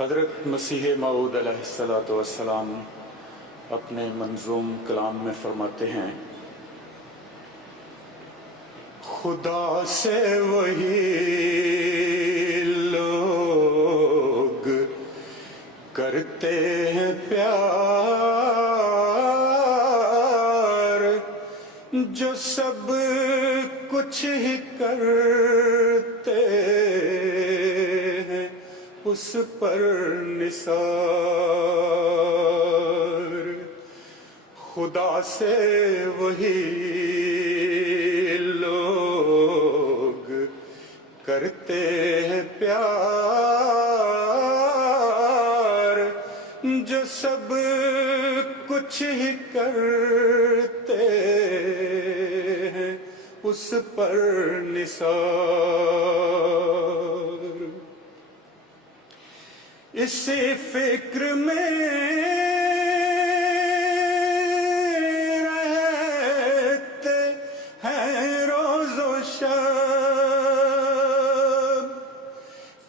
حضرت مسیح موعود علیہ الصلوۃ والسلام اپنے منظوم کلام میں فرماتے ہیں، خدا سے وہی لوگ کرتے ہیں پیار جو سب کچھ ہی کرتے ہیں اس پر نثار۔ خدا سے وہی لوگ کرتے ہیں پیار جو سب کچھ ہی کرتے ہیں اس پر نثار۔ اسی فکر میں رہتے ہیں روز و شب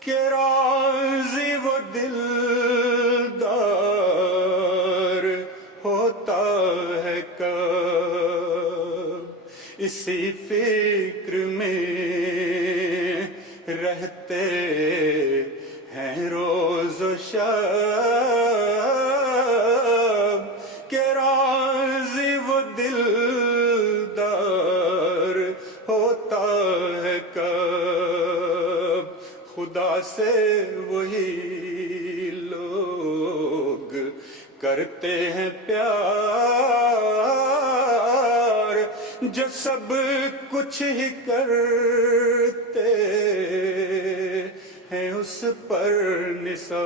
کہ راضی وہ دلدار ہوتا ہے کب۔ اسی فکر میں رہتے ہیں روز و شب کہ راضی وہ دلدار ہوتا ہے کب۔ خدا سے وہی لوگ کرتے ہیں پیار جو سب کچھ ہی کرتے ہیں اس پر نثار۔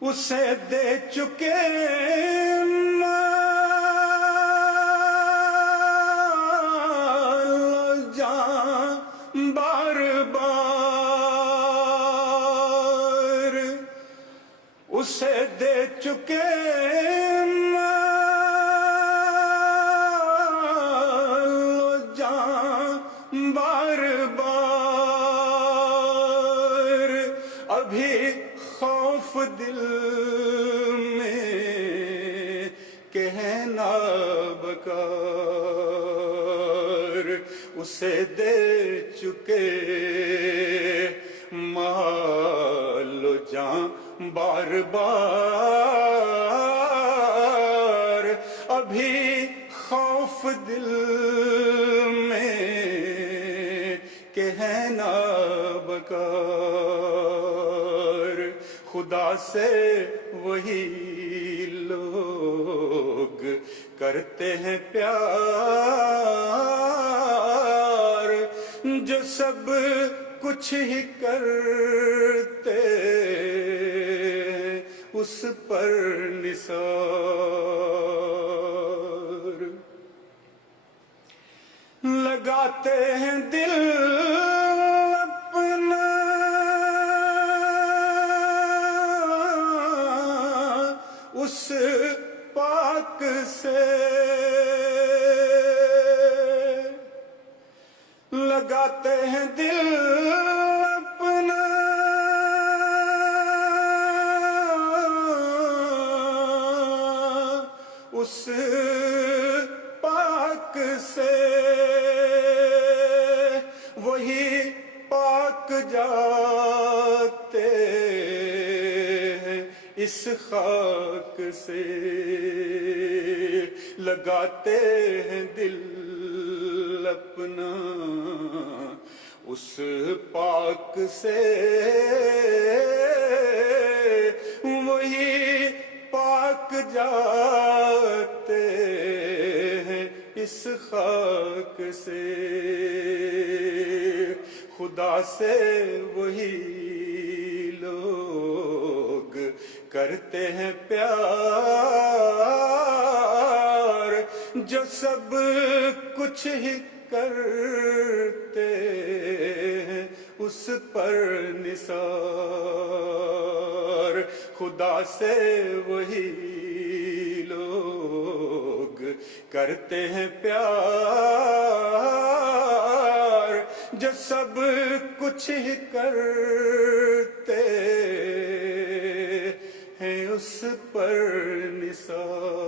اسے دے چکے مال جان بار بار، اسے دے چکے بار بار، ابھی خوف دل میں کہنا بکار۔ اسے دے چکے مال و جان بار بار، ابھی خوف دل میں کہنا بکار۔ خدا سے وہی لوگ کرتے ہیں پیار جو سب کچھ ہی کرتے اس پر نثار۔ لگاتے ہیں دل اپنا اس پاک سے، لگاتے ہیں دل اپنا اس پاک سے، وہی پاک جاتے ہیں اس خاک سے۔ لگاتے ہیں دل اپنا اس پاک سے، وہی پاک جاتے ہیں اس خاک سے۔ خدا سے وہی لوگ کرتے ہیں پیار جو سب کچھ ہی کرتے ہیں اس پر نثار۔ خدا سے وہی لوگ کرتے ہیں پیار جو سب کچھ ہی کرتے ہیں اس پر نثار